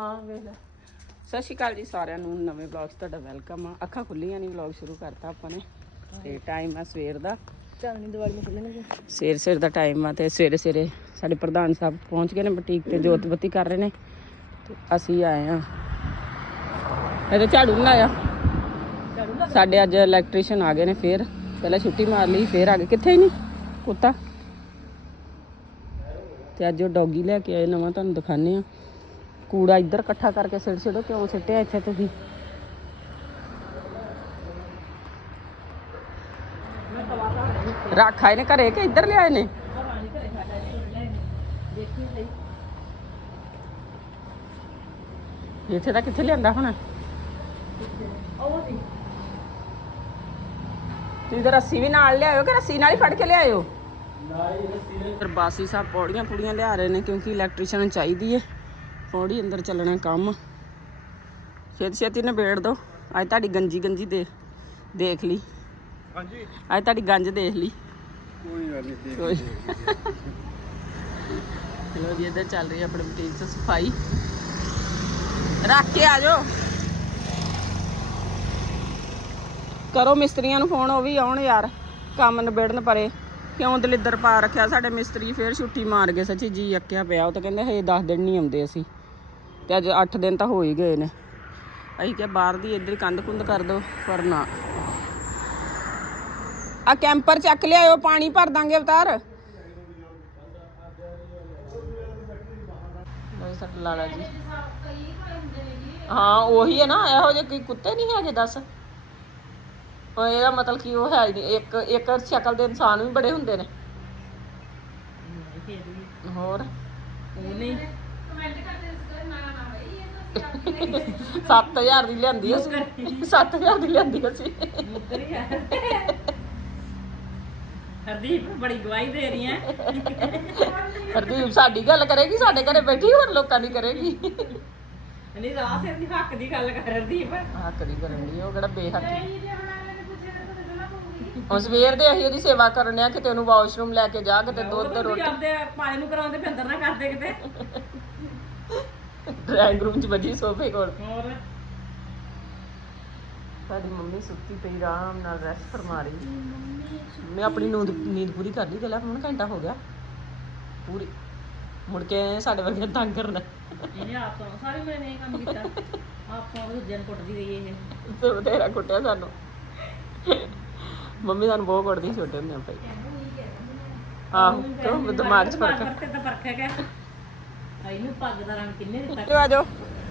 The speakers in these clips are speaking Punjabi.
ਹਾਂ ਵੇਖ ਲੈ। ਸਤਿ ਸ਼੍ਰੀ ਅਕਾਲ ਜੀ ਸਾਰਿਆਂ ਨੂੰ ਨਵੇਂ ਵਲੌਗ 'ਚ ਤੁਹਾਡਾ ਵੈਲਕਮ ਆ। ਅੱਖਾਂ ਖੁੱਲੀਆਂ ਨਹੀਂ ਵਲੌਗ ਸ਼ੁਰੂ ਕਰਤਾ ਆਪਾਂ ਨੇ ਤੇ ਟਾਈਮ ਆ ਸਵੇਰ ਦਾ। ਚਾਂਦਨੀ ਦੀਵਾਲੀ ਨੂੰ ਖੁੱਲਣਗੇ ਸਵੇਰ ਸਵੇਰ ਦਾ ਟਾਈਮ ਆ ਤੇ ਸਵੇਰੇ ਸਵੇਰੇ ਸਾਡੇ ਪ੍ਰਧਾਨ ਸਾਹਿਬ ਪਹੁੰਚ ਗਏ ਨੇ ਬੁਟੀਕ ਤੇ ਜੋਤ ਬੱਤੀ ਕਰ ਰਹੇ ਨੇ ਤੇ ਅਸੀਂ ਆਏ ਆ। ਇਹਦੇ ਝਾੜੂ ਨਹੀਂ ਲਾਇਆ। ਸਾਡੇ ਅੱਜ ਇਲੈਕਟ੍ਰੀਸ਼ੀਅਨ ਆ ਗਏ ਨੇ ਫੇਰ। ਪਹਿਲਾਂ ਛੁੱਟੀ ਮਾਰ ਲਈ ਫੇਰ ਆ ਗਏ। ਕਿੱਥੇ ਹੀ ਨਹੀਂ ਕੁੱਤਾ। ਤੇ ਅੱਜ ਉਹ ਡੌਗੀ ਲੈ ਕੇ ਆਏ ਨਵਾਂ ਤੁਹਾਨੂੰ ਦਿਖਾਣੇ ਆ। ਕੂੜਾ ਇੱਧਰ ਇਕੱਠਾ ਕਰਕੇ ਸਿੱਟ ਛੱਡੋ ਕਿਉਂ ਸਿੱਟਿਆ ਇੱਥੇ ਤੁਸੀਂ ਰੱਖ ਆਏ ਨੇ ਘਰੇ ਕਿ ਇੱਧਰ ਲਿਆਏ ਨੇ ਇੱਥੇ ਤਾਂ ਕਿੱਥੇ ਲਿਆਂਦਾ ਹੁਣ ਤੁਸੀਂ ਤਾਂ ਰੱਸੀ ਵੀ ਨਾਲ ਲਿਆਇਓ ਕਿ ਰੱਸੀ ਨਾਲ ਹੀ ਫੜ ਕੇ ਲਿਆਇਓ ਬਾਸੀ ਸਾਹਿਬ ਪੌੜੀਆਂ ਪੂੜੀਆਂ ਲਿਆ ਰਹੇ ਨੇ ਕਿਉਂਕਿ ਇਲੈਕਟ੍ਰੀਸ਼ੀਅਨ ਚਾਹੀਦੀ ਏ ਪੌੜੀ ਅੰਦਰ ਚੱਲਣਾ ਕੰਮ। ਛੇਤੀ ਛੇਤੀ ਨਿਬੇੜ ਦੋ। ਅੱਜ ਤੁਹਾਡੀ ਗੰਜੀ ਗੰਜੀ ਦੇ ਦੇਖ ਲਈ। ਹਾਂਜੀ। ਅੱਜ ਤੁਹਾਡੀ ਗੰਜ ਦੇਖ ਲਈ। ਕੋਈ ਗੱਲ ਨਹੀਂ ਕੋਈ ਚਲੋ ਜੀ ਇੱਧਰ ਚੱਲ ਰਹੀ ਆਪਣੇ ਬੁਟੀਕ 'ਚ ਸਫ਼ਾਈ। ਰੱਖ ਕੇ ਆ ਜਾਓ। ਕਰੋ ਮਿਸਤਰੀਆਂ ਨੂੰ ਫੋਨ ਉਹ ਵੀ ਆਉਣ ਯਾਰ। ਕੰਮ ਨਿਬੇੜਨ ਪਰੇ। ਕਿਉਂ ਦਲਿੱਦਰ ਪਾ ਰੱਖਿਆ? ਸਾਡੇ ਮਿਸਤਰੀ ਫੇਰ ਛੁੱਟੀ ਮਾਰ ਗਏ ਸੱਚੀ ਜੀ ਅੱਕਿਆ ਪਿਆ। ਉਹ ਤਾਂ ਕਹਿੰਦੇ ਹੇ 10 ਦਿਨ ਨਹੀਂ ਆਉਂਦੇ ਅਸੀਂ। ਤੇ ਅੱਜ 8 ਦਿਨ ਤਾਂ ਹੋ ਹੀ ਗਏ ਨੇ। ਅਸੀਂ ਕਿਹਾ ਬਾਹਰ ਦੀ ਇੱਧਰ ਕੰਧ ਕੁੰਦ ਕਰ ਦੋ ਪਰ ਨਾ। ਆ ਕੈਂਪਰ ਚੱਕ ਲਿਆਇਓ, ਪਾਣੀ ਭਰ ਦਾਂਗੇ ਅਵਤਾਰ। ਲਓ ਲਾਲਾ ਜੀ। ਹਾਂ, ਉਹੀ ਹੈ ਨਾ, ਇਹੋ ਜਿਹੇ ਕੋਈ ਕੁੱਤੇ ਨਹੀਂ ਹੈਗੇ, ਦੱਸ। ਉਹ ਇਹਦਾ ਮਤਲਬ ਕੀ ਉਹ ਹੈ ਨਹੀਂ, ਇੱਕ ਇੱਕ ਸ਼ਕਲ ਦੇ ਇਨਸਾਨ ਵੀ ਬੜੇ ਹੁੰਦੇ ਨੇ। ਹੋਰ? ਉਹ ਨਹੀਂ। 7000 ਦੀ ਲਿਆਂਦੀ ਅਸੀਂ 7000 ਦੀ ਲਿਆਂਦੀ ਅਸੀਂ ਹਰਦੀਪ ਬੜੀ ਗਵਾਹੀ ਦੇ ਰਹੀ ਹੈ। ਹਰਦੀਪ ਸਾਡੀ ਗੱਲ ਕਰੇਗੀ ਸਾਡੇ ਘਰੇ ਬੈਠੀ ਹੋਰ ਲੋਕਾਂ ਦੀ ਕਰੇਗੀ। ਨਹੀਂ ਰਾਹ ਸਿਰ ਦੀ ਹੱਕ ਦੀ ਗੱਲ ਕਰ ਹਰਦੀਪ। ਆਹ ਕਰੀ ਕਰਨ ਦੀ ਉਹ ਕਿਹੜਾ ਬੇਹੱਕੀ ਹੁਣ ਸਵੇਰ ਦੇ ਅਸੀਂ ਉਹਦੀ ਸੇਵਾ ਕਰਨ ਆ ਕਿਤੇ ਉਹਨੂੰ ਵਾਸ਼ਰੂਮ ਲੈ ਕੇ ਜਾ ਕਿਤੇ ਦੁੱਧ ਰੋਟੀ। ਪਾਣੀ ਨੂੰ ਕਰਾਉਂਦੇ ਫਿਰ ਅੰਦਰ ਨਾ ਕਰਦੇ ਕਿਤੇ। ਡਰਾਇੰਗ ਰੂਮ 'ਚ ਵੱਜੀ ਸੋਫੇ ਕੋਲ। ਹੋਰ? ਸਾਡੀ ਮੰਮੀ ਸੁੱਤੀ ਪਈ ਆਰਾਮ ਨਾਲ ਰੈਸਟ ਫਰਮਾ ਰਹੀ। ਮੈਂ ਆਪਣੀ ਨੀਂਦ ਨੀਂਦ ਪੂਰੀ ਕਰ ਲਈ ਤੇ ਲੈ ਹੁਣ ਘੰਟਾ ਹੋ ਗਿਆ। ਪੂਰੀ। ਮੁੜ ਕੇ ਸਾਡੇ ਵਰਗੇ ਤੰਗ ਕਰਨਾ। ਇਹਨੇ ਆਪ ਤੋਂ ਸਾਰੇ ਮੈਂ ਨਹੀਂ ਕੰਮ ਕੀਤਾ। ਆਪ ਤੋਂ ਦੂਜਿਆਂ ਨੂੰ ਕੁੱਟਦੀ ਰਹੀ ਇਹ। ਤੇ ਬਥੇਰਾ ਕੁੱਟਿਆ ਸਾਨੂੰ। ਮੰਮੀ ਸਾਨੂੰ ਬਹੁਤ ਕੁੱਟਦੀ ਸੀ ਛੋਟੇ ਹੁੰਦੇ ਪਈ ਆਹੋ ਕਿਉਂ ਦਿਮਾਗ 'ਚ ਫ਼ਰਕ ਤਾਂ ਫ਼ਰਕ ਹੈਗਾ। ਇਹਨੂੰ ਪੱਗ ਦਾ ਰੰਗ ਕਿੰਨੇ ਦਿੱਤਾ? ਚਲੋ ਆ ਜਾਓ।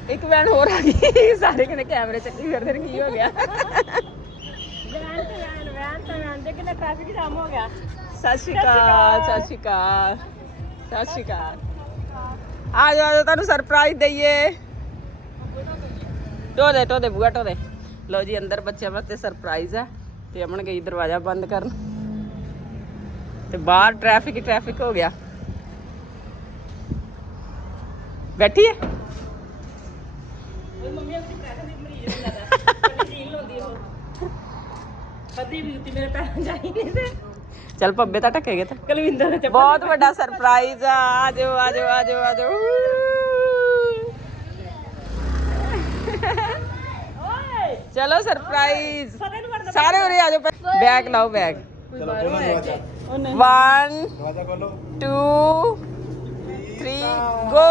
ਇੱਕ ਵੈਨ ਹੋਰ ਆ ਗਈ। ਸਾਰੇ ਕਹਿੰਦੇ ਕੈਮਰੇ ਚੱਕੀ ਫਿਰਦੇ ਨੇ ਕੀ ਹੋ ਗਿਆ? ਵੈਨ ਤੇ ਵੈਨ ਵੈਨ ਤੇ ਵੈਨ ਦੇ ਕਿੰਨਾ ਟ੍ਰੈਫਿਕ ਜਾਮ ਹੋ ਗਿਆ। ਸਤਿ ਸ਼੍ਰੀ ਅਕਾਲ ਸਤਿ ਸ਼੍ਰੀ ਅਕਾਲ ਸਤਿ ਸ਼੍ਰੀ ਅਕਾਲ। ਆ ਜਾਓ ਆ ਜਾਓ ਤੁਹਾਨੂੰ ਸਰਪ੍ਰਾਈਜ਼ ਦਈਏ। ਟੋਦੇ ਟੋਦੇ ਬੂਆ ਟੋਦੇ ਲਓ ਜੀ ਅੰਦਰ ਬੱਚਿਆਂ ਵਾਸਤੇ ਸਰਪ੍ਰਾਈਜ਼ ਆ ਤੇ ਅਮਨ ਗਈ ਦਰਵਾਜ਼ਾ ਬੰਦ ਕਰਨ। ਤੇ ਬਾਹਰ ਟ੍ਰੈਫਿਕ ਹੀ ਟ੍ਰੈਫਿਕ ਹੋ ਗਿਆ। ਬੈਠੀ ਹੈ ਮੰਮੀ ਆਪਣੀ ਪ੍ਰੈਸ਼ਰ ਦੀ ਮਰੀਜ਼ ਨੂੰ ਲੱਗਦਾ ਝੀਲ ਹੁੰਦੀ ਉਹ ਫਦੀ ਵੀ ਉੱਤੀ ਮੇਰੇ ਪੈਰਾਂ ਜਾਈ ਨਹੀਂ ਤੇ ਚੱਲ ਪੱਬੇ ਤਾਂ ਟੱਕੇ ਗਏ ਤਾਂ ਕਲਵਿੰਦਰ ਦੇ ਬਹੁਤ ਵੱਡਾ ਸਰਪ੍ਰਾਈਜ਼ ਆ ਆ ਜਾਓ ਆ ਜਾਓ ਆ ਜਾਓ ਆ ਜਾਓ ਓਏ ਚਲੋ ਸਰਪ੍ਰਾਈਜ਼ ਫਤੇ ਨੂੰ ਵੜਨਾ ਸਾਰੇ ਉਰੇ ਆ ਜਾਓ ਬੈਗ ਲਾਓ ਬੈਗ ਕੋਈ ਬਾਹਰੋਂ ਆਇਆ ਕਿ 1 ਦਰਵਾਜ਼ਾ ਖੋਲੋ 2 3 ਗੋ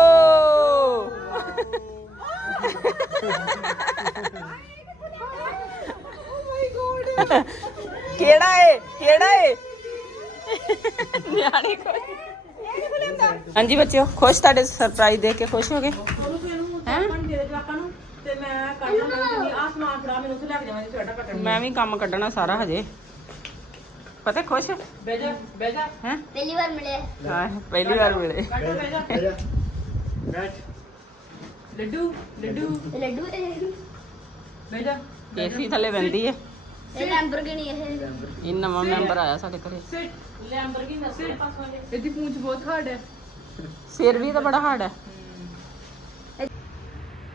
ਕਿਹੜਾ ਏ? ਕਿਹੜਾ ਏ? ਨਿਆਣੇ ਕੋਈ ਹਾਂਜੀ ਬੱਚਿਓ ਖੁਸ਼ ਤੁਹਾਡੇ ਸਰਪ੍ਰਾਈਜ਼ ਦੇਖ ਕੇ ਖੁਸ਼ ਹੋ? ਗਏ ਦੇ ਦੇ ਮੈਂ ਵੀ ਕੰਮ ਕੱਢਣਾ ਸਾਰਾ ਹਜੇ। ਪਤਾ ਖੁਸ਼? ਬਹਿ ਜਾ ਬਹਿ ਜਾ ਹੈ? ਪਹਿਲੀ ਵਾਰ ਮਿਲੇ ਹਾਂ ਪਹਿਲੀ ਵਾਰ ਮਿਲੇ। ਲੱਡੂ ਲੱਡੂ। ਲੱਡੂ ਇਹ ਬਹਿ ਜਾ। ਏਸੀ ਥੱਲੇ ਬੰਦੀ ਹੈ ਲੈਂਬਰਗਿਨੀ ਇਹ। ਇਹ ਨਵਾਂ ਮੈਂਬਰ ਆਇਆ ਸਾਡੇ ਘਰੇ। ਸਿਟ ਲੈਂਬਰਗਿਨੀ ਦਾ ਸਿਰ ਪਾਸੋਂ ਇਹਦੀ ਪੂੰਛ ਬਹੁਤ ਹਾਰਡ ਹੈ। ਸਿਰ ਵੀ ਤਾਂ ਬੜਾ ਹਾਰਡ ਹੈ।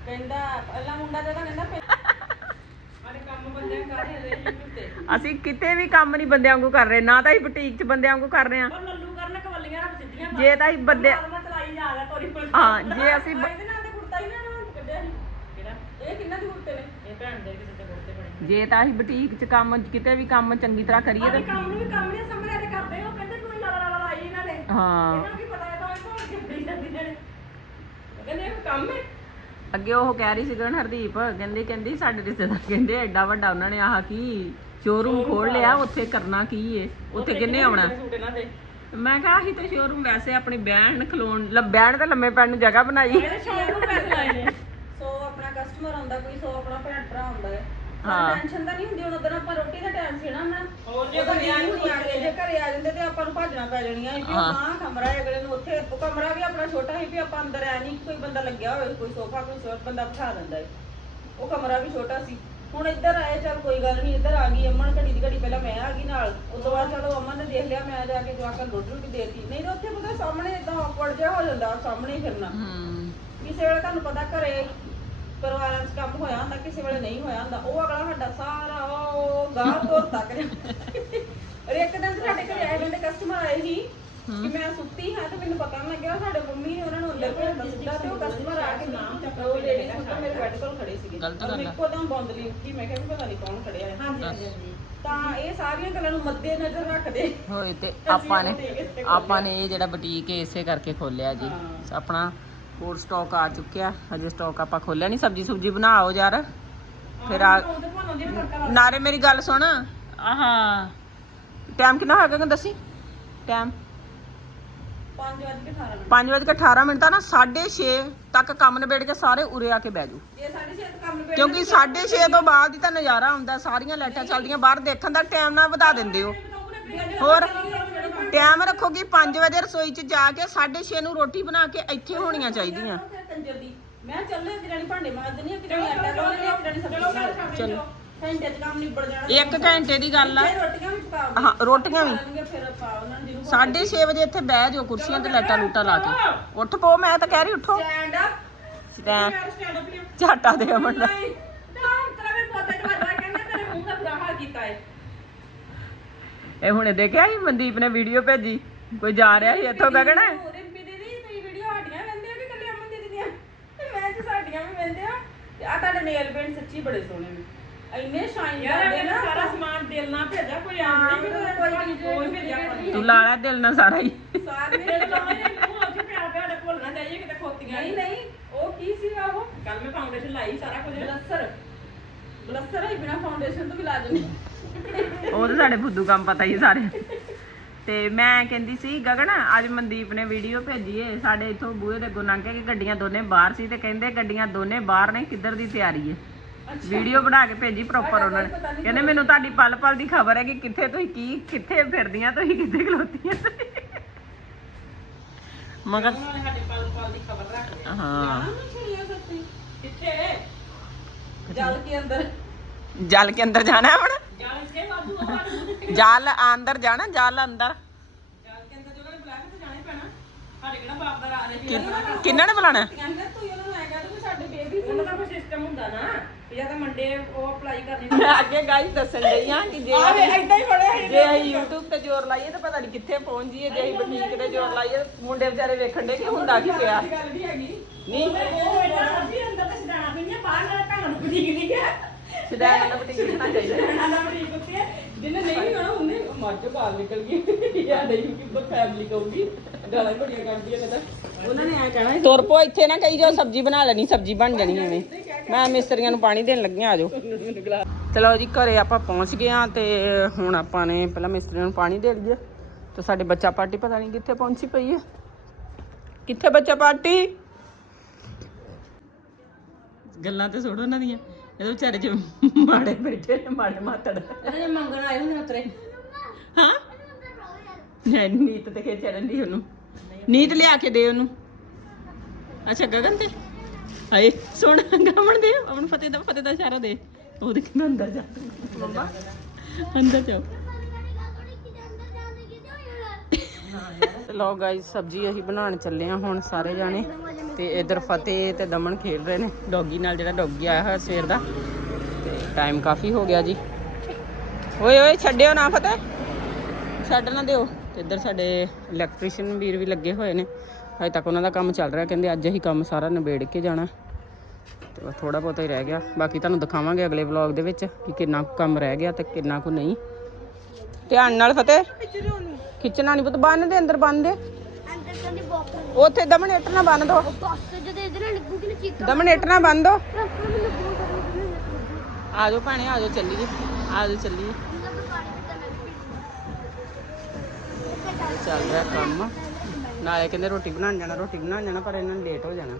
ਕਹਿੰਦਾ ਪਹਿਲਾ ਮੁੰਡਾ ਤੇ ਤਾਂ ਕਹਿੰਦਾ ਅਰੇ ਕੰਮ ਬੰਦੇ ਕਰ ਰਹੇ YouTube ਤੇ ਅਸੀਂ ਕਿਤੇ ਵੀ ਕੰਮ ਨਹੀਂ ਬੰਦਿਆਂ ਵਾਂਗੂ ਕਰ ਰਹੇ ਨਾ ਤਾਂ ਅਸੀਂ ਬੁਟੀਕ 'ਚ ਬੰਦਿਆਂ ਵਾਂਗੂ ਕਰ ਰਹੇ ਲੱਲੂ ਕਰਨ ਕਵਲੀਆਂ ਸਿੱਧੀਆਂ ਜੇ ਤਾਂ ਅਸੀਂ ਬੰਦੇ ਮੈਂ ਚਲਾਈ ਜਾ ਰਿਹਾ ਤੋਰੀ ਪੁਲ ਹਾਂ ਜੇ ਅਸੀਂ ਬ- ਇਹਦੇ ਨਾਲ ਤੇ ਕੁੜਤਾ ਹੀ ਨਾ ਦੇ ਕਿਤੇ ਤੇ ਬਣੇ ਜੇ ਤਾਂ ਅਸੀਂ ਬੁਟੀਕ 'ਚ ਕੰਮ ਕਿਤੇ ਵੀ ਕੰਮ ਚੰਗੀ ਤਰ੍ਹਾਂ ਕਰੀਏ ਤਾਂ ਕੰਮ ਨੂੰ ਵੀ ਕੰਮ ਨਹੀਂ ਸਮਝਿਆ ਤੇ ਕਰਦੇ ਉਹ ਕਹਿੰਦੇ ਤੂੰ ਲਾ ਲਾ ਲਾ ਲਾਈ ਇਹਨਾਂ ਨੇ। ਹਾਂ। ਇਹਨਾਂ ਨੂੰ ਕੀ ਪਤਾ ਹੈ ਤਾਂ ਇਹ ਭੁੱਲ ਕੇ ਕਰੀ ਜਾਂਦੇ ਨੇ। ਉਹ ਕਹਿੰਦੇ ਇਹ ਕੋਈ ਕੰਮ ਹੈ। ਅੱਗੇ ਉਹ ਕਹਿ ਰਹੀ ਸੀ ਗਣ ਹਰਦੀਪ ਕਹਿੰਦੀ ਕਹਿੰਦੀ ਸਾਡੇ ਰਿਸ਼ਤੇਦਾਰ ਕਹਿੰਦੇ ਐਡਾ ਵੱਡਾ ਉਹਨਾਂ ਨੇ ਆਹ ਕੀ ਸ਼ੋਰੂਮ ਖੋਲ ਲਿਆ ਉੱਥੇ ਕਰਨਾ ਕੀ ਏ? ਉੱਥੇ ਕਿੰਨੇ ਆਉਣਾ? ਮੈਂ ਕਿਹਾ ਅਸੀਂ ਤਾਂ ਸ਼ੋਰੂਮ ਵੈਸੇ ਆਪਣੀ ਬਹਿਣ ਖਲੋਣ ਬਹਿਣ ਤੇ ਲੰਮੇ ਪੈਣ ਨੂੰ ਜਗ੍ਹਾ ਬਣਾਈ। ਨੂੰ ਪੈਸੇ ਲਾਏ ਨੇ। ਸੋ ਆਪਣਾ ਕਸਟਮਰ ਆਉਂਦਾ ਕੋਈ ਸੋ ਆਪਣਾ ਭੈਣ ਭਰਾ ਆਉਂਦਾ ਹੈ। ਹਾਂ। ਟੈਨਸ਼ਨ ਤਾਂ ਨਹੀਂ ਹੁੰਦੀ ਹੁਣ ਉਦੋਂ ਆਪਾਂ ਰੋਟੀ ਦਾ ਟਾਈਮ ਸੀ ਨਾ ਮੈਂ ਹੋਰ ਜੇ ਕੋਈ ਨਹੀਂ ਆਈ ਹੁੰਦੀ ਆ ਕੇ ਜੇ ਘਰੇ ਆ ਜਾਂਦੇ ਤੇ ਆਪਾਂ ਨੂੰ ਭੱਜਣਾ ਪੈ ਜਾਣੀਆਂ ਸੀ ਵੀ ਹਾਂ। ਹਾਂ ਕਮਰਾ ਹੈ ਅਗਲੇ ਨੂੰ ਉੱਥੇ ਉਹ ਕਮਰਾ ਵੀ ਆਪਣਾ ਛੋਟਾ ਸੀ ਵੀ ਆਪਾਂ ਅੰਦਰ ਆ ਨਹੀਂ ਕੋਈ ਬੰਦਾ ਲੱਗਿਆ ਹੋਵੇ ਕੋਈ ਸੋਫਾ ਕੋਈ ਸੋਫਾ ਬੰਦਾ ਬਿਠਾ ਦਿੰਦਾ ਹੈ ਉਹ ਕਮਰਾ ਵੀ ਛੋਟਾ ਸੀ। ਹੁਣ ਇੱਧਰ ਆਏ ਚੱਲ ਕੋਈ ਗੱਲ ਨਹੀਂ ਇੱਧਰ ਆ ਗਈ ਅਮਨ ਘੜੀ ਦੀ ਘੜੀ ਪਹਿਲਾਂ ਮੈਂ ਆ ਗਈ ਨਾਲ। ਉਦੋਂ ਬਾਅਦ ਚਲੋ ਅਮਨ ਨੇ ਦੇਖ ਲਿਆ ਮੈਂ ਜਾ ਕੇ ਜਵਾਕਾਂ ਨੂੰ ਰੋਟੀ ਰੋਟੀ ਦੇਤੀ। ਨਹੀਂ ਤਾਂ ਉੱਥੇ ਪਤਾ ਸਾਹਮਣੇ ਇਦਾਂ ਔਕਵਰਡ ਜਿਹਾ ਹੋ ਜਾਂਦਾ ਸਾਹਮਣੇ ਹੀ ਫਿਰਨਾ। ਹੂੰ। ਕਿਸੇ ਵੇਲੇ ਤੁਹਾਨੂੰ ਪਤਾ ਘਰੇ ਪਰਿਵਾਰਾਂ 'ਚ ਕੰਮ ਹੋਇਆ ਹੁੰਦਾ ਕਿਸੇ ਵੇਲੇ ਨਹੀਂ ਹੋਇਆ ਹੁੰਦਾ ਉਹ ਅਗਲਾ ਸਾਡਾ ਸਾਰਾ ਉਹ ਗਾਹ ਤੋਂ ਤੱਕ ਅਰੇ ਇੱਕ ਦਿਨ ਸਾਡੇ ਘਰੇ ਆਏ ਬੰਦੇ ਕਸਟਮਰ ਆਏ ਸੀ ਕਿ ਮੈਂ ਸੁੱਤੀ ਹਾਂ ਤੇ ਮੈਨੂੰ ਪਤਾ ਨਹੀਂ ਲੱਗਿਆ ਸਾਡੇ ਮੰਮੀ ਨੇ ਉਹਨਾਂ ਨੂੰ ਅੰਦਰ ਭੇਜਤਾ ਸਿੱਧਾ ਤੇ ਉਹ ਕਸਟਮਰ ਆ ਕੇ ਨਾਮ ਚੱਕ ਉਹ ਲੇਡੀ ਸੁੱਤਾ ਮੇਰੇ ਬੈੱਡ ਕੋਲ ਖੜੇ ਸੀਗੇ। ਗਲਤ ਗੱਲ। ਇੱਕੋ ਦਮ ਬੰਦ ਲਈ ਉੱਠੀ ਮੈਂ ਕਿਹਾ ਵੀ ਪਤਾ ਨਹੀਂ ਕੌਣ ਖੜਿਆ ਹੈ। ਹਾਂਜੀ ਹਾਂਜੀ ਹਾਂਜੀ। ਤਾਂ ਇਹ ਸਾਰੀਆਂ ਗੱਲਾਂ ਨੂੰ ਮੱਦੇ ਨਜ਼ਰ ਰੱਖਦੇ। ਹੋਏ ਤੇ ਆਪਾਂ ਨੇ ਆਪਾਂ ਨੇ ਇਹ ਜਿਹੜਾ ਬੁਟੀਕ ਹੈ ਇਸੇ ਕਰਕੇ ਖੋਲਿਆ ਜੀ। ਆਪਣਾ ਹੋਰ ਸਟਾਕ ਆ ਚੁੱਕਿਆ ਹਜੇ ਸਟਾਕ ਆਪਾਂ ਖੋਲਿਆ ਨਹੀਂ ਸਬਜੀ ਸੁਬਜੀ ਬਣਾਓ ਯਾਰ। ਫਿਰ ਆ ਤੇ ਨਾਰੇ ਮੇਰੀ ਗੱਲ ਸੁਣ। ਆਹਾ ਟਾਈਮ ਕਿੰਨਾ ਹੋਇਆ ਗਗਨ ਦੱਸੀ? ਟਾਈਮ 5 ਵਜੇ 18 ਮਿੰਟ। 5 ਵਜੇ 18 ਮਿੰਟ ਦਾ ਨਾ 6:30 ਤੱਕ ਕੰਮ ਨਿਬੇੜ ਕੇ ਸਾਰੇ ਉਰੇ ਆ ਕੇ ਬਹਿ ਜਾਓ। ਜੇ ਕਿਉਂਕਿ 6:30 ਤੋਂ ਬਾਅਦ ਹੀ ਤਾਂ ਨਜ਼ਾਰਾ ਆਉਂਦਾ ਸਾਰੀਆਂ ਲਾਈਟਾਂ ਚੱਲਦੀਆਂ ਬਾਹਰ ਦੇਖਣ ਦਾ ਟਾਈਮ ਨਾ ਵਧਾ ਦਿੰਦੇ ਹੋ। ਹੋਰ? ਟਾਈਮ ਰੱਖੋਗੀ 5 ਵਜੇ ਰਸੋਈ 'ਚ ਜਾ ਕੇ 6:30 ਨੂੰ ਰੋਟੀ ਬਣਾ ਕੇ ਇੱਥੇ ਹੋਣੀਆਂ ਚਾਹੀਦੀਆਂ। ਫਿਰ ਕੰਜਰ ਦੀ। ਮੈਂ ਚੱਲੇ ਕਿ ਜਾਨੀ ਭਾਂਡੇ ਮਾਂਜਣੀ ਕਿ ਜਾਨੀ ਆਟਾ ਲਾਉਣੇ ਕਿ ਜਾਨੀ ਸਬਜ਼ੀ ਬਣਾਉਣੀ। ਚਲੋ ਘੰਟੇ ਚ ਕੰਮ ਨਿਬੜ ਜਾਣਾ ਇੱਕ ਘੰਟੇ ਦੀ ਗੱਲ ਆ। ਰੋਟੀਆਂ ਵੀ ਪਕਾਉ ਹਾਂ ਰੋਟੀਆਂ ਵੀ। ਲੈਣਗੇ ਫਿਰ ਪਾ ਉਹਨਾਂ ਨੂੰ ਜਿਹਨੂੰ 6:30 ਵਜੇ ਇੱਥੇ ਬਹਿ ਜਾਓ ਕੁਰਸੀਆਂ ਤੇ ਲਾਈਟਾਂ ਲੂਟਾਂ ਲਾ ਕੇ। ਉੱਠ ਪੋ ਮੈਂ ਤਾਂ ਕਹਿ ਰਹੀ ਉੱਠੋ। Stand up stand stand up ਲਿਆ ਝਾਟਾ ਦੇ ਅਮਨ ਦਾ ਨਹੀਂ ਤਾਂ ਤੇਰਾ ਵੀ ਪੋਤੇ ਵੱਜਦਾ ਕਹਿੰਦਾ ਤੇਰੇ ਮੂੰਹ ਦਾ ਬੁਰਾ ਹਾਲ ਕੀਤਾ ਹੈ ਇਹ ਹੁਣੇ ਦੇਖਿਆ ਸੀ ਮਨਦੀਪ ਨੇ ਵੀਡੀਓ ਭੇਜੀ? ਕੋਈ ਜਾ ਰਿਹਾ ਸੀ ਇੱਥੋਂ ਗਗਨ? ਰਿੰਪੀ ਦੀਦੀ ਤੁਸੀਂ ਵੀਡੀਓ ਸਾਡੀਆਂ ਵੰਦੇ ਹੋ ਕਿ ਕੱਲੀ ਅਮਨ ਦੀਦੀ ਦੀਆਂ? ਤੇ ਮੈਂ ਤੇ ਸਾਡੀਆਂ ਵੀ ਵੰਦੇ ਆ। ਤੇ ਆ ਤੁਹਾਡੇ ਨੇਲ ਪੇਂਟ ਸੱਚੀ ਬੜੇ ਸੋਹਣੇ ਨੇ। ਇੰਨੇ ਸ਼ਾਈਨ ਯਾਰ ਕਰਦੇ ਨਾ ਸਾਰਾ ਸਮਾਨ ਦਿਲ ਨਾਲ ਭੇਜਿਆ ਕੋਈ ਹਾਂ, ਆਂਦੀ ਵੀ ਕੋਈ ਕੋਈ ਕੋਈ ਭੇਜਿਆ। ਤੂੰ ਲਾ ਲੈ ਦਿਲ ਨਾਲ ਸਾਰਾ ਹੀ। ਸਾਰੇ ਦਿਲ ਲਾਉਣੇ ਨੇ ਮੂੰਹ ਉੱਥੇ ਪਿਆ ਪਿਆ ਡੇ ਭੁੱਲਣਾ ਜਾਈਏ ਕਿਤੇ ਖੋਤੀਆਂ ਨਹੀਂ ਨਹੀਂ ਉਹ ਕੀ ਸੀਗਾ ਉਹ? ਕੱਲ ਮੈਂ ਫਾਊਂਡੇਸ਼ਨ ਲਾਈ ਸਾਰਾ ਕੁਝ। ਬਲਸਰ। ਬਲਸਰ ਹੀ ਬਿਨਾ ਫਾਊਂਡੇਸ਼ਨ ਤੋਂ ਵੀ ਲਾ ਜਣੀ ਉਹ ਤਾਂ ਸਾਡੇ ਫੁੱਦੂ ਕੰਮ ਪਤਾ ਹੀ ਸਾਰੇ। ਤੇ ਮੈਂ ਕਹਿੰਦੀ ਸੀ ਗਗਨ ਅੱਜ ਮਨਦੀਪ ਨੇ ਵੀਡੀਓ ਭੇਜੀ ਏ। ਸਾਡੇ ਇਥੋਂ ਬੂਹੇ ਦੇ ਲੰਘ ਕੇ ਕਿ ਗੱਡੀਆਂ ਦੋਨੇ ਬਾਹਰ ਸੀ ਤੇ ਕਹਿੰਦੇ ਗੱਡੀਆਂ ਦੋਨੇ ਬਾਹਰ ਨੇ ਕਿੱਧਰ ਦੀ ਤਿਆਰੀ ਏ? ਵੀਡੀਓ ਬਣਾ ਕੇ ਭੇਜੀ ਪ੍ਰੋਪਰ ਉਹਨਾਂ ਨੇ। ਕਹਿੰਦੇ ਮੈਨੂੰ ਤੁਹਾਡੀ ਪਲ ਪਲ ਦੀ ਖਬਰ ਹੈ ਕਿ ਕਿੱਥੇ ਤੁਸੀਂ ਕੀ ਕਿੱਥੇ ਫਿਰਦੀਆਂ ਤੁਸੀਂ ਕਿੱਥੇ ਖਲੋਤੀਆਂ ਮਗਰ ਨਾਲੇ ਸਾਡੇ ਪਲ ਪਲ ਦੀ ਖਬਰ ਰੱਖਦੇ ਹਾਂ। ਕਿੱਥੇ? ਜਲ ਕੇ ਅੰਦਰ। ਜਲ ਕੇ ਅੰਦਰ ਜਾਣਾ ਹੁਣ? ਜਾਲ ਅੰਦਰ ਜਾਣਾ ਜਲ ਅੰਦਰ। ਜਾਲ ਕੇ ਅੰਦਰ ਜਦੋਂ ਬੁਲਾ ਕੇ ਤੇ ਜਾਣਾ ਹੀ ਪੈਣਾ ਸਾਡੇ ਕਿਹੜਾ ਬਾਪ ਦਾ ਰਾਜ ਹੈ ਜੀ ਕਿ- ਕਿਹਨਾਂ ਨੇ ਬੁਲਾਣਾ? ਕਹਿੰਦੇ ਤੂੰ ਉਹਨਾਂ ਨੂੰ ਐ ਕਹਿ ਤੂੰ ਸਾਡੇ ਬੇਬੀ ਉਹਨਾਂ ਦਾ ਕੋਈ ਸਿਸਟਮ ਹੁੰਦਾ ਨਾ ਵੀ ਜਾਂ ਤਾਂ ਮੰਡੇ ਉਹ ਅਪਲਾਈ ਕਰਨੀ ਅੱਗੇ ਗਾਈਸ ਦੱਸਣ ਡਈਆਂ ਕਿ ਜੇ ਜੇ ਅਸੀਂ YouTube ਤੇ ਜ਼ੋਰ ਲਾਈਏ ਤਾਂ ਪਤਾ ਨਹੀਂ ਕਿੱਥੇ ਪਹੁੰਚ ਜੀਏ ਜੇ ਅਸੀਂ ਬੁਟੀਕ ਤੇ ਜ਼ੋਰ ਲਾਈਏ ਮੁੰਡੇ ਵਿਚਾਰੇ ਵੇਖਣ ਦੇ ਕਿ ਹੁੰਦਾ ਕੀ ਪਿਆ। ਨਹੀਂ। ਉਹ ਅੰਦਰ ਤੇ ਬਾਹਰ ਨਾਲ ਭੈਣਾਂ ਨੂੰ ਬੁਟੀਕ ਸਿੱਧਾ ਇਹਨਾਂ ਬੁਟੀਕ ਦੇਖਣਾ ਚਾਹੀਦਾ। ਭੈਣਾਂ ਦਾ ਬੁਟੀਕ ਉੱਤੇ ਜਿਹਨੇ ਨਹੀਂ ਹੋਣਾ ਉਹਨੇ ਮੱਝ ਬਾਹਰ ਨਿਕਲ ਗਈ। ਯਾਰ ਨਹੀਂ ਕਿ ਫੈਮਿਲੀ ਕਹੂਗੀ। ਗਾਲਾਂ ਬੜੀਆਂ ਕੱਢਦੀਆਂ ਨੇ ਤਾਂ। ਉਹਨਾਂ ਨੇ ਐ ਕਹਿਣਾ ਤੁਰ ਪੋ ਇੱਥੇ ਨਾ ਕਹੀ ਜੋ ਸਬਜ਼ੀ ਬਣਾ ਲੈਣੀ ਸਬਜ਼ੀ ਬਣ ਜਾਣੀ ਐਵੇਂ। ਮੈਂ ਮਿਸਤਰੀਆਂ ਨੂੰ ਪਾਣੀ ਦੇਣ ਲੱਗਿਆ ਆਜੋ ਚਲੋ ਜੀ ਘਰੇ ਆਪਾਂ ਪਹੁੰਚ ਗਏ ਆ ਤੇ ਹੁਣ ਆਪਾਂ ਨੇ ਪਹਿਲਾਂ ਮਿਸਤਰੀਆਂ ਨੂੰ ਪਾਣੀ ਦੇ ਲਈਏ ਤੇ ਸਾਡੇ ਬੱਚਾ ਪਾਰਟੀ ਪਤਾ ਨਹੀਂ ਕਿੱਥੇ ਪਹੁੰਚੀ ਪਈ ਹੈ। ਕਿੱਥੇ ਬੱਚਾ ਪਾਰਟੀ? ਗੱਲਾਂ ਤੇ ਛੋੜੋ ਉਹਨਾਂ ਦੀਆਂ। ਇਹਦੇ ਵਿਚਾਰੇ ਚ ਮਾੜੇ ਬੈਠੇ ਨੇ ਮਾੜੇ ਮਾਤੜ। ਇਹ ਮੰਗਣ ਆਏ ਹੁੰਦੇ ਉਤਰੇ। ਹਾਂ? ਨਹੀਂ ਨੀਤ ਤੇ ਖੇ ਚੜਨ ਦੀ ਉਹਨੂੰ। ਨੀਤ ਲਿਆ ਕੇ ਦੇ ਉਹਨੂੰ। ਅੱਛਾ ਗਗਨ ਤੇ? ਹਾਏ ਸੁਣ ਗਮਣ ਦੇ ਅਮਨ ਫਤਿਹ ਦਾ ਫਤਿਹ ਦਾ ਇਸ਼ਾਰਾ ਦੇ। ਉਹ ਦੇਖ ਮੈਂ ਅੰਦਰ ਜਾ। ਮੰਮਾ? ਅੰਦਰ ਜਾਓ। ਲੋ ਗਾਇਸ ਸਬਜੀ ਅਸੀਂ ਬਣਾਉਣ ਚੱਲੇ ਆ ਹੁਣ ਸਾਰੇ ਜਾਣੇ। ਤੇ ਇਧਰ ਫਤਿਹ ਤੇ ਦਮਨ ਖੇਲ ਰਹੇ ਨੇ। ਡੌਗੀ ਨਾਲ ਜਿਹੜਾ ਡੌਗੀ ਆਇਆ ਹੋਇਆ ਸਵੇਰ ਦਾ, ਤੇ ਟਾਈਮ ਕਾਫੀ ਹੋ ਗਿਆ ਜੀ। ਓਏ ਓਏ, ਛੱਡਿਓ ਨਾ ਫਤਿਹ। ਛੱਡ ਨਾ ਦਿਓ। ਤੇ ਇੱਧਰ ਸਾਡੇ ਇਲੈਕਟ੍ਰੀਸ਼ੀਅਨ ਵੀਰ ਵੀ ਲੱਗੇ ਹੋਏ ਨੇ। ਹਜੇ ਤੱਕ ਉਹਨਾਂ ਦਾ ਕੰਮ ਚੱਲ ਰਿਹਾ, ਕਹਿੰਦੇ ਅੱਜ ਅਸੀਂ ਕੰਮ ਸਾਰਾ ਨਿਬੇੜ ਕੇ ਜਾਣਾ। ਤੇ ਥੋੜਾ ਬਹੁਤਾ ਹੀ ਰਹਿ ਗਿਆ। ਬਾਕੀ ਤੁਹਾਨੂੰ ਦਿਖਾਵਾਂਗੇ ਅਗਲੇ ਵਲੌਗ ਦੇ ਵਿੱਚ ਕਿ ਕਿੰਨਾ ਕੁ ਕੰਮ ਰਹਿ ਗਿਆ ਤੇ ਕਿੰਨਾ ਕੁ ਨਹੀਂ। ਧਿਆਨ ਨਾਲ ਫਤਿਹ। ਖਿੱਚਣਾ ਨਹੀਂ ਪੁੱਤ, ਬੰਨ ਦੇ, ਅੰਦਰ ਬੰਨ ਦੇ। ਕੰਦੀ ਬੋਕਰ ਉੱਥੇ ਦਮਨ ਇੱਟ ਨਾ ਬੰਨ ਦੋ। ਬਸ ਜਦੋਂ ਇਹਦੇ ਨਾਲ ਲੱਗੂਗੀ ਨਾ ਚੀਕਾਂ ਬੰਨ ਦੋ ਰੱਖੋ ਮੈਨੂੰ ਆ ਜਾਓ ਭੈਣੇ ਆ ਜਾਓ ਚੱਲੀਏ। ਆ ਜਾਓ ਚੱਲੀਏ। ਚੱਲ ਰਿਹਾ ਕੰਮ। ਨਾਲੇ ਕਹਿੰਦੇ ਰੋਟੀ ਬਣਾਉਣ ਜਾਣਾ ਰੋਟੀ ਬਣਾਉਣ ਜਾਣਾ ਪਰ ਇਹਨਾਂ ਨੇ ਲੇਟ ਹੋ ਜਾਣਾ।